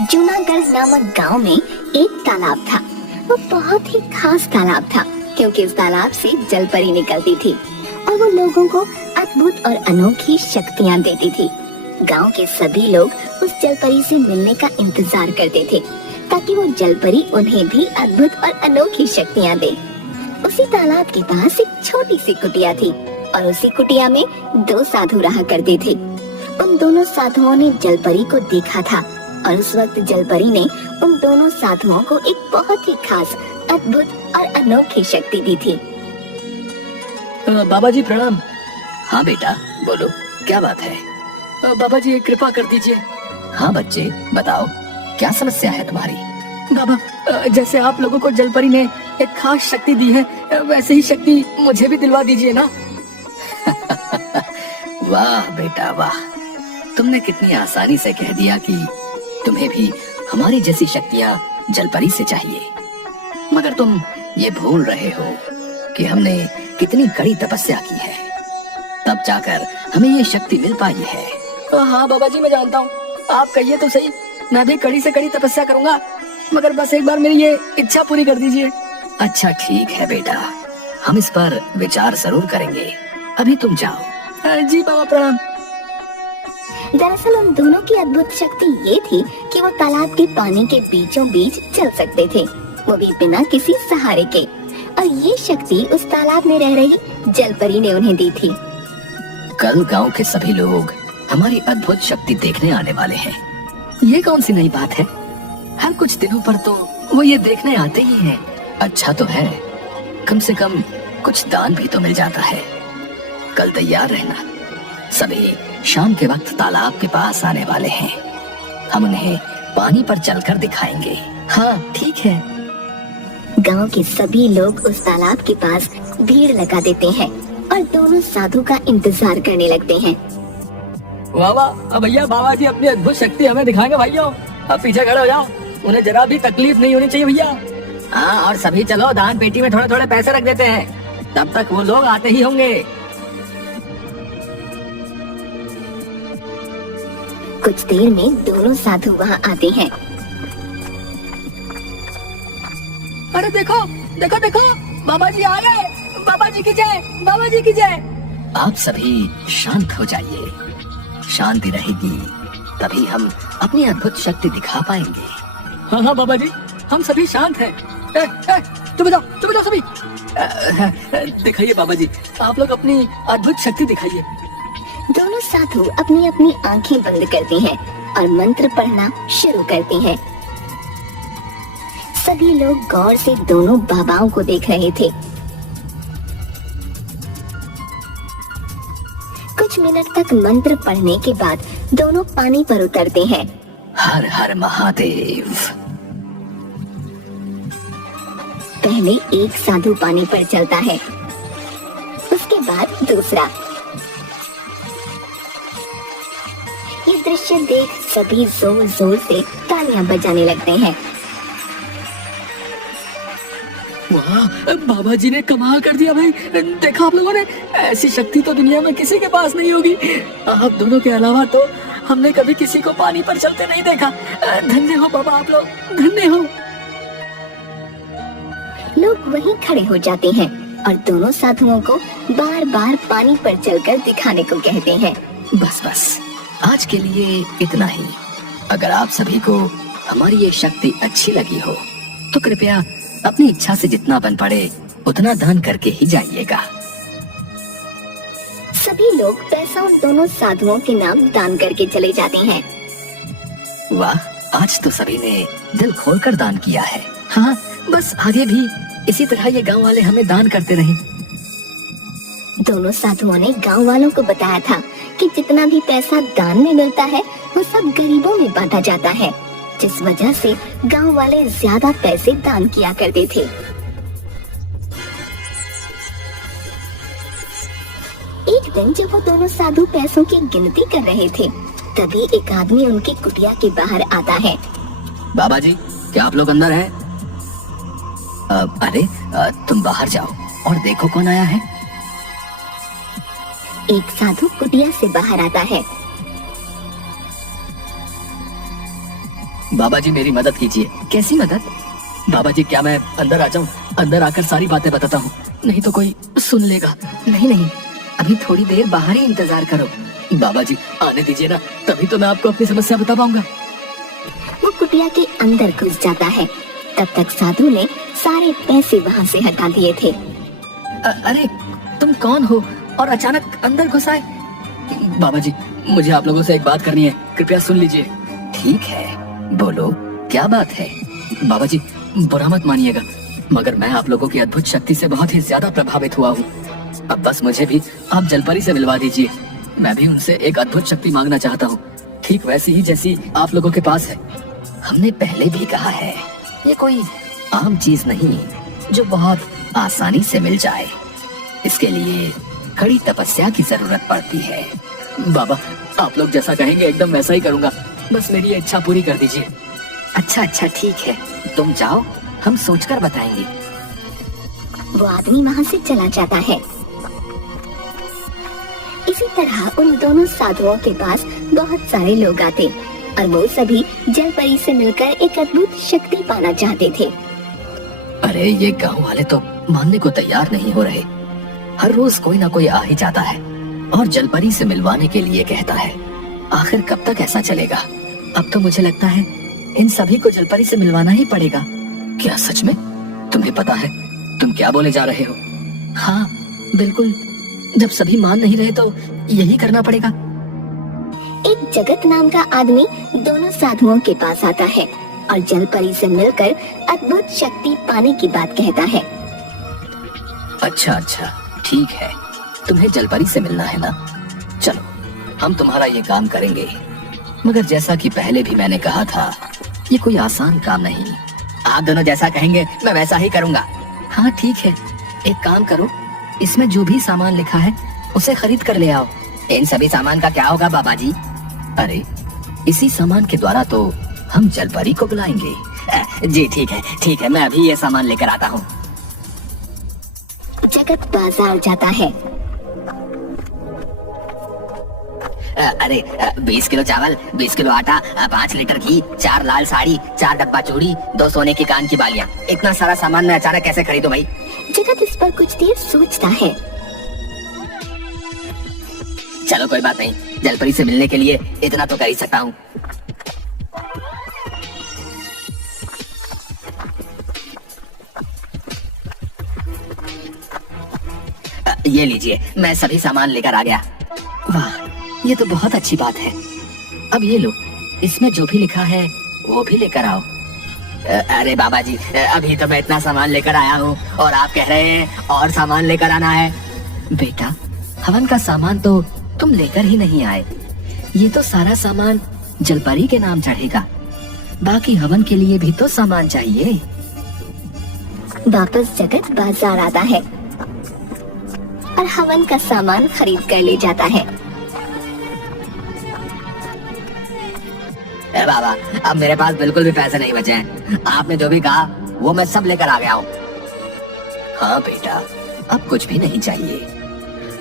जूनागढ़ नामक गांव में एक तालाब था। वो बहुत ही खास तालाब था क्योंकि इस तालाब से जल परी निकलती थी और वो लोगों को अद्भुत और अनोखी शक्तियां देती थी। गांव के सभी लोग उस जल परी से मिलने का इंतजार करते थे ताकि वो जल परी उन्हें भी अद्भुत और अनोखी शक्तियां दे। उसी तालाब के पास एक छोटी सी कुटिया थी और उसी कुटिया में दो साधु रहा करते थे। उन दोनों साधुओं ने जल परी को देखा था और उस वक्त जल परी ने उन दोनों साधुओं को एक बहुत ही खास, अद्भुत और अनोखी शक्ति दी थी। बाबा जी प्रणाम। हाँ बेटा बोलो, क्या बात है? बाबा जी एक कृपा कर दीजिए। हाँ बच्चे बताओ, क्या समस्या है तुम्हारी? बाबा, जैसे आप लोगों को जल परी ने एक खास शक्ति दी है, वैसे ही शक्ति मुझे भी दिलवा दीजिए ना। वाह बेटा वाह, तुमने कितनी आसानी से कह दिया कि तुम्हें भी हमारी जैसी शक्तियाँ जल परी से चाहिए। मगर तुम ये भूल रहे हो कि हमने कितनी कड़ी तपस्या की है, तब जाकर हमें ये शक्ति मिल पाई है। हाँ बाबा जी मैं जानता हूँ, आप कहिए तो सही, मैं भी कड़ी से कड़ी तपस्या करूँगा, मगर बस एक बार मेरी ये इच्छा पूरी कर दीजिए। अच्छा ठीक है बेटा, हम इस पर विचार जरूर करेंगे। अभी तुम जाओ। जी बाबा प्रणाम। दरअसल उन दोनों की अद्भुत शक्ति ये थी कि वो तालाब के पानी के बीचों बीच चल सकते थे, वो भी बिना किसी सहारे के। और ये शक्ति उस तालाब में रह रही जल परी ने उन्हें दी थी। कल गांव के सभी लोग हमारी अद्भुत शक्ति देखने आने वाले हैं। ये कौन सी नई बात है? हर कुछ दिनों पर तो वो ये देखने आते ही हैं। अच्छा तो है, कम से कम कुछ दान भी तो मिल जाता है। कल तैयार रहना, सभी शाम के वक्त तालाब के पास आने वाले हैं। हम उन्हें पानी पर चलकर दिखाएंगे। हाँ ठीक है। गांव के सभी लोग उस तालाब के पास भीड़ लगा देते हैं और दोनों साधु का इंतजार करने लगते हैं। वाह वाह भैया, बाबा जी अपनी अद्भुत शक्ति हमें दिखाएंगे भाइयों। अब पीछे खड़े हो जाओ, उन्हें जरा भी तकलीफ नहीं होनी चाहिए भैया। हाँ और सभी चलो दान पेटी में थोड़े थोड़े पैसे रख देते हैं, तब तक वो लोग आते ही होंगे। कुछ देर में दोनों साधु वहाँ आते हैं। अरे देखो देखो देखो, बाबा जी आ गए। बाबा जी की जय, बाबा जी की जय। आप सभी शांत हो जाइए, शांति रहेगी तभी हम अपनी अद्भुत शक्ति दिखा पाएंगे। हाँ हाँ बाबा जी, हम सभी शांत हैं। चुप जाओ सभी। दिखाइए बाबा जी, आप लोग अपनी अद्भुत शक्ति दिखाइए। दोनों साधु अपनी अपनी आंखें बंद करते हैं और मंत्र पढ़ना शुरू करते हैं। सभी लोग गौर से दोनों बाबाओं को देख रहे थे। कुछ मिनट तक मंत्र पढ़ने के बाद दोनों पानी पर उतरते हैं। हर हर महादेव। पहले एक साधु पानी पर चलता है, उसके बाद दूसरा। ये दृश्य देख सभी जोर जोर से तालियां बजाने लगते हैं। वाह, बाबा जी ने कमाल कर दिया भाई। देखा आप लोगों ने, ऐसी शक्ति तो दुनिया में किसी के पास नहीं होगी। आप दोनों के अलावा तो हमने कभी किसी को पानी पर चलते नहीं देखा। धन्य हो बाबा, आप लोग धन्य हो। लोग वहीं खड़े हो जाते हैं और दोनों साधुओं को बार बार पानी पर चलकर दिखाने को कहते हैं। बस बस, आज के लिए इतना ही। अगर आप सभी को हमारी ये शक्ति अच्छी लगी हो तो कृपया अपनी इच्छा से जितना बन पड़े उतना दान करके ही जाइएगा। सभी लोग पैसा उन दोनों साधुओं के नाम दान करके चले जाते हैं। वाह, आज तो सभी ने दिल खोलकर दान किया है। हाँ, बस आगे भी इसी तरह ये गांव वाले हमें दान करते रहें। दोनों साधुओं ने गांव वालों को बताया था कि जितना भी पैसा दान में मिलता है वो सब गरीबों में बांटा जाता है, जिस वजह से गांव वाले ज्यादा पैसे दान किया करते थे। एक दिन जब वो दोनों साधु पैसों की गिनती कर रहे थे, तभी एक आदमी उनकी कुटिया के बाहर आता है। बाबा जी, क्या आप लोग अंदर हैं? अरे तुम बाहर जाओ और देखो कौन आया है। एक साधु कुटिया से बाहर आता है। बाबा जी मेरी मदद कीजिए। कैसी मदद? बाबा जी क्या मैं अंदर आ जाऊं? अंदर आकर सारी बातें बताता हूँ, नहीं तो कोई सुन लेगा। नहीं नहीं, अभी थोड़ी देर बाहर ही इंतजार करो। बाबा जी आने दीजिए ना, तभी तो मैं आपको अपनी समस्या बता पाऊंगा। वो कुटिया के अंदर घुस जाता है। तब तक साधु ने सारे पैसे वहाँ से हटा दिए थे। अरे तुम कौन हो और अचानक अंदर घुस आए? बाबा जी मुझे आप लोगों से एक बात करनी है, कृपया सुन लीजिए। ठीक है बोलो, क्या बात है? बाबा जी बुरा मत मानिएगा, मगर मैं आप लोगों की अद्भुत शक्ति से बहुत ही ज्यादा प्रभावित हुआ हूँ। अब बस मुझे भी आप जलपरी से मिलवा दीजिए। मैं भी उनसे एक अद्भुत शक्ति मांगना चाहता हूँ, ठीक वैसी ही जैसी आप लोगों के पास है। हमने पहले भी कहा है, ये कोई आम चीज नहीं जो बहुत आसानी से मिल जाए। इसके लिए कड़ी तपस्या की जरूरत पड़ती है। बाबा आप लोग जैसा कहेंगे एकदम वैसा ही करूँगा, बस मेरी ये इच्छा पूरी कर दीजिए। अच्छा ठीक है, तुम जाओ, हम सोचकर बताएंगे। वो आदमी वहाँ से चला जाता है। इसी तरह उन दोनों साधुओं के पास बहुत सारे लोग आते और वो सभी जलपरी से मिलकर एक अद्भुत शक्ति पाना चाहते थे। अरे ये गांव वाले तो मानने को तैयार नहीं हो रहे। हर रोज कोई ना कोई आ ही जाता है और जलपरी से मिलवाने के लिए कहता है। आखिर कब तक ऐसा चलेगा? अब तो मुझे लगता है इन सभी को जलपरी से मिलवाना ही पड़ेगा। क्या सच में? तुम्हें पता है तुम क्या बोले जा रहे हो? हाँ बिल्कुल, जब सभी मान नहीं रहे तो यही करना पड़ेगा। एक जगत नाम का आदमी दोनों साधुओं के पास आता है और जलपरी से मिलकर अद्भुत शक्ति पाने की बात कहता है। अच्छा ठीक है, तुम्हें जलपरी से मिलना है ना? चलो हम तुम्हारा ये काम करेंगे, मगर जैसा कि पहले भी मैंने कहा था, ये कोई आसान काम नहीं। आप दोनों जैसा कहेंगे मैं वैसा ही करूँगा। हाँ ठीक है, एक काम करो, इसमें जो भी सामान लिखा है उसे खरीद कर ले आओ। इन सभी सामान का क्या होगा बाबा जी? अरे इसी सामान के द्वारा तो हम जलपरी को बुलाएंगे। जी ठीक है, मैं अभी ये सामान लेकर आता हूँ। जगत बाजार जाता है। अरे 20 किलो चावल, 20 किलो आटा, 5 लीटर घी, 4 लाल साड़ी, 4 डब्बा चूड़ी, 2 सोने की कान की बालियां। इतना सारा सामान मैं अचानक कैसे खरीदूं भाई? जगत इस पर कुछ देर सोचता है। चलो कोई बात नहीं, जलपरी से मिलने के लिए इतना तो कर ही सकता हूँ। ये लीजिए, मैं सभी सामान लेकर आ गया। वाह, ये तो बहुत अच्छी बात है। अब ये लो, इसमें जो भी लिखा है वो भी लेकर आओ। अरे बाबा जी, अभी तो मैं इतना सामान लेकर आया हूँ और आप कह रहे हैं और सामान लेकर आना है। बेटा, हवन का सामान तो तुम लेकर ही नहीं आए। ये तो सारा सामान जलपरी के नाम चढ़ेगा, बाकी हवन के लिए भी तो सामान चाहिए। वापस जगत बाजार आता है और हवन का सामान खरीद कर ले जाता है। बाबा, अब मेरे पास बिल्कुल भी पैसे नहीं बचे हैं। आपने जो भी कहा वो मैं सब लेकर आ गया हूँ। हाँ बेटा, अब कुछ भी नहीं चाहिए।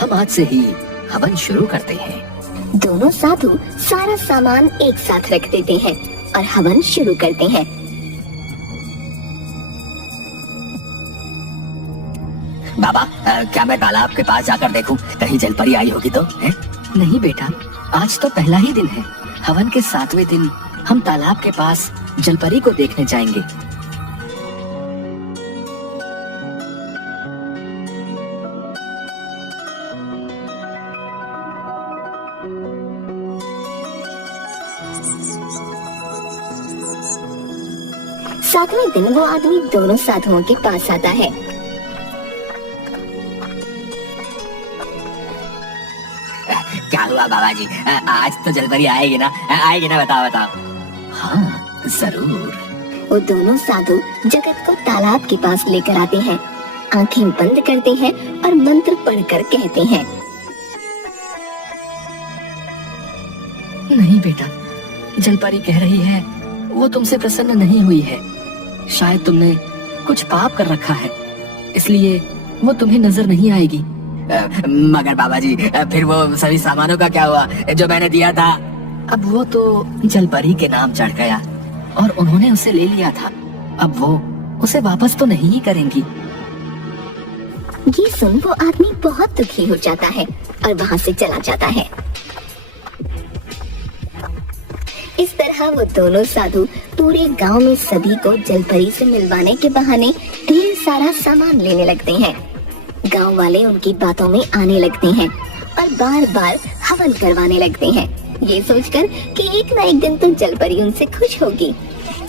हम आज से ही हवन शुरू करते हैं। दोनों साधु सारा सामान एक साथ रख देते हैं और हवन शुरू करते हैं। बाबा, क्या मैं तालाब के पास जाकर देखूं, कहीं जलपरी आई होगी तो? है? नहीं बेटा, आज तो पहला ही दिन है। हवन के 7वें दिन हम तालाब के पास जलपरी को देखने जाएंगे। सातवें दिन वो आदमी दोनों साधुओं के पास आता है। क्या हुआ बाबा जी, आज तो जलपरी आएगी ना? आएगी ना? बताओ। हाँ जरूर। वो दोनों साधु जगत को तालाब के पास लेकर आते हैं, आंखें बंद करते हैं और मंत्र पढ़कर कहते हैं। नहीं बेटा, जलपरी कह रही है वो तुमसे प्रसन्न नहीं हुई है। शायद तुमने कुछ पाप कर रखा है, इसलिए वो तुम्हें नजर नहीं आएगी। मगर बाबा जी, फिर वो सभी सामानों का क्या हुआ जो मैंने दिया था? अब वो तो जलपरी के नाम चढ़ गया। और उन्होंने उसे ले लिया था, अब वो उसे वापस तो नहीं ही करेंगी। ये सुन वो आदमी बहुत दुखी हो जाता है और वहाँ से चला जाता है। इस तरह वो दोनों साधु पूरे गांव में सभी को जलपरी से मिलवाने के बहाने ढेर सारा सामान लेने लगते हैं। गांव वाले उनकी बातों में आने लगते हैं और बार बार हवन करवाने लगते हैं, ये सोचकर कि एक ना एक दिन तो जलपरी उनसे खुश होगी।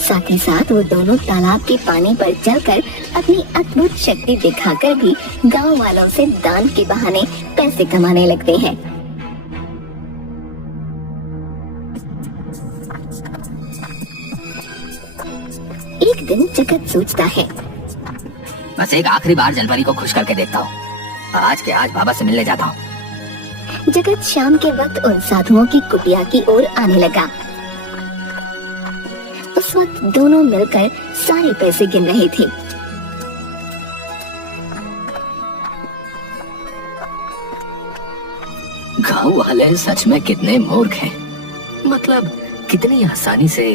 साथ ही साथ वो दोनों तालाब के पानी पर चलकर अपनी अद्भुत शक्ति दिखाकर भी गांव वालों से दान के बहाने पैसे कमाने लगते हैं। एक दिन जगत सोचता है, बस एक आखिरी बार जलपरी को खुश करके देखता हूँ। आज के आज बाबा से मिलने जाता हूँ। जगत शाम के वक्त उन साधुओं की कुटिया की ओर आने लगा। उस वक्त दोनों मिलकर सारे पैसे गिन रहे थे। गांव वाले सच में कितने मूर्ख हैं। मतलब कितनी आसानी से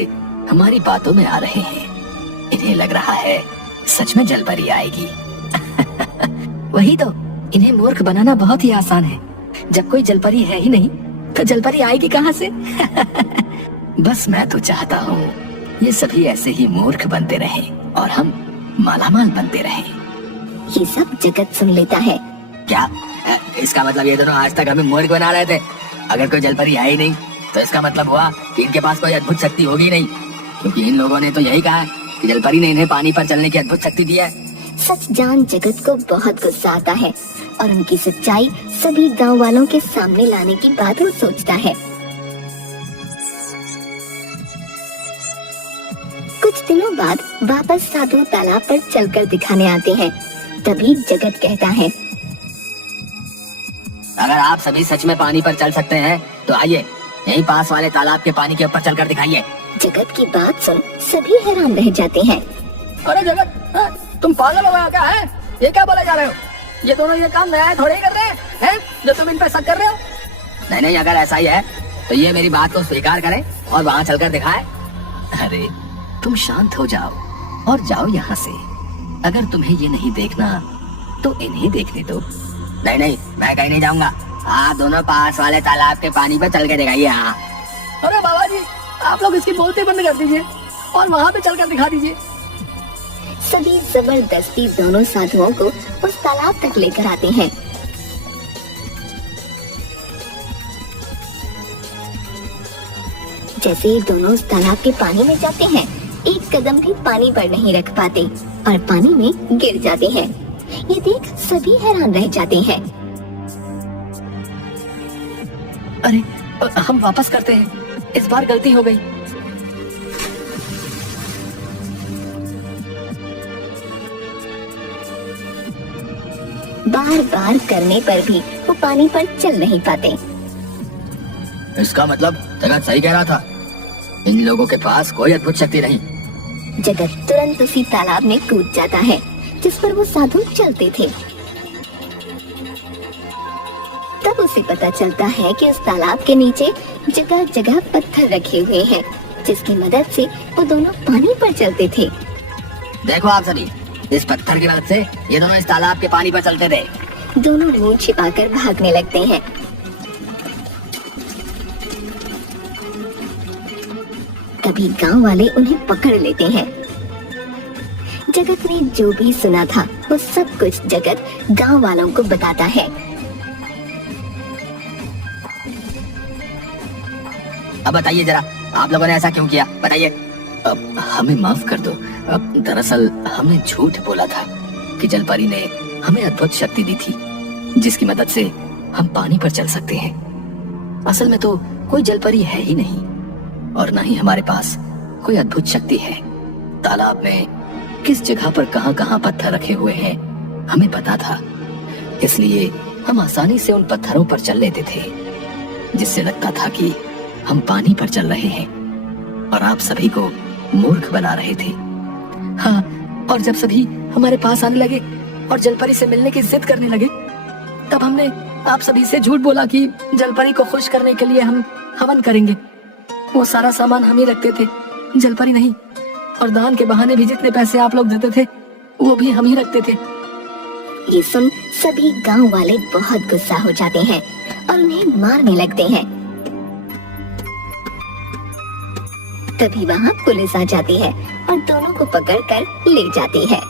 हमारी बातों में आ रहे हैं। इन्हें लग रहा है सच में जलपरी आएगी। वही तो, इन्हें मूर्ख बनाना बहुत ही आसान है। जब कोई जलपरी है ही नहीं तो जलपरी आएगी कहाँ से? बस मैं तो चाहता हूँ ये सभी ऐसे ही मूर्ख बनते रहें और हम मालामाल बनते रहें। ये सब जगत सुन लेता है। क्या इसका मतलब ये दोनों आज तक हमें मूर्ख बना रहे थे? अगर कोई जलपरी है ही नहीं तो इसका मतलब हुआ कि इनके पास कोई अद्भुत शक्ति होगी नहीं, क्योंकि इन लोगों ने तो यही कहा कि जलपरी ने इन्हें पानी पर चलने की अद्भुत शक्ति दी है। सच जान जगत को बहुत गुस्सा आता है और उनकी सच्चाई सभी गांव वालों के सामने लाने की बात वो सोचता है। कुछ दिनों बाद वापस साधु तालाब पर चलकर दिखाने आते हैं। तभी जगत कहता है, अगर आप सभी सच में पानी पर चल सकते हैं तो आइए यहीं पास वाले तालाब के पानी के ऊपर चलकर दिखाइए। जगत की बात सुन सभी हैरान रह जाते हैं। अरे जगत, तुम पागल हो गया क्या है? ये क्या बोले जा रहे हो? ये दोनों ये काम नया थोड़े ही कर रहे हैं जो तुम इन पे शक कर रहे हो। नहीं नहीं, अगर ऐसा ही है तो ये मेरी बात को स्वीकार करें और वहाँ चलकर दिखाए। अरे तुम शांत हो जाओ और जाओ यहाँ से। अगर तुम्हें ये नहीं देखना तो इन्हें देखने दो। नहीं नहीं, मैं कहीं नहीं जाऊंगा। आप दोनों पास वाले तालाब के पानी पे चल के दिखाइए। हाँ। अरे बाबा जी, आप लोग इसकी बोलते बंद कर दीजिए और वहाँ पे चलकर दिखा दीजिए। सभी जबरदस्ती दोनों साधुओं को उस तालाब तक लेकर आते हैं। जैसे ही दोनों उस तालाब के पानी में जाते हैं, एक कदम भी पानी पर नहीं रख पाते और पानी में गिर जाते हैं। ये देख सभी हैरान रह जाते हैं। अरे हम वापस करते हैं, इस बार गलती हो गई। बार बार करने पर भी वो पानी पर चल नहीं पाते। इसका मतलब जगत सही कह रहा था, इन लोगों के पास कोई अद्भुत शक्ति नहीं। जगत तुरंत उसी तालाब में कूद जाता है जिस पर वो साधु चलते थे। तब उसे पता चलता है कि उस तालाब के नीचे जगह जगह पत्थर रखे हुए हैं, जिसकी मदद से वो दोनों पानी पर चलते थे। देखो आप सभी, इस पत्थर की मदद से ये दोनों इस तालाब के पानी पर चलते थे। दोनों मुंह छिपाकर भागने लगते हैं। तभी गांव वाले उन्हें पकड़ लेते हैं। जगत ने जो भी सुना था वो सब कुछ जगत गांव वालों को बताता है। अब बताइए जरा, आप लोगों ने ऐसा क्यों किया? बताइए। अब हमें माफ कर दो। अब दरअसल हमने झूठ बोला था कि जलपरी ने हमें अद्भुत शक्ति दी थी जिसकी मदद से हम पानी पर चल सकते हैं। असल में तो कोई जलपरी है ही नहीं और न ही हमारे पास कोई अद्भुत शक्ति है। तालाब में किस जगह पर कहां कहां पत्थर रखे हुए हैं हमें पता था, इसलिए हम आसानी से उन पत्थरों पर चल लेते थे, जिससे लगता था कि हम पानी पर चल रहे हैं और आप सभी को मूर्ख बना रहे थे। हाँ, और जब सभी हमारे पास आने लगे और जलपरी से मिलने की जिद करने लगे, तब हमने आप सभी से झूठ बोला कि जलपरी को खुश करने के लिए हम हवन करेंगे। वो सारा सामान हम ही रखते थे जलपरी नहीं, और दान के बहाने भी जितने पैसे आप लोग देते थे वो भी हम ही रखते थे। ये सुन सभी गांव वाले बहुत गुस्सा हो जाते हैं और उन्हें मारने लगते हैं। तभी वहाँ पुलिस आ जाती है और दोनों को पकड़कर ले जाती है।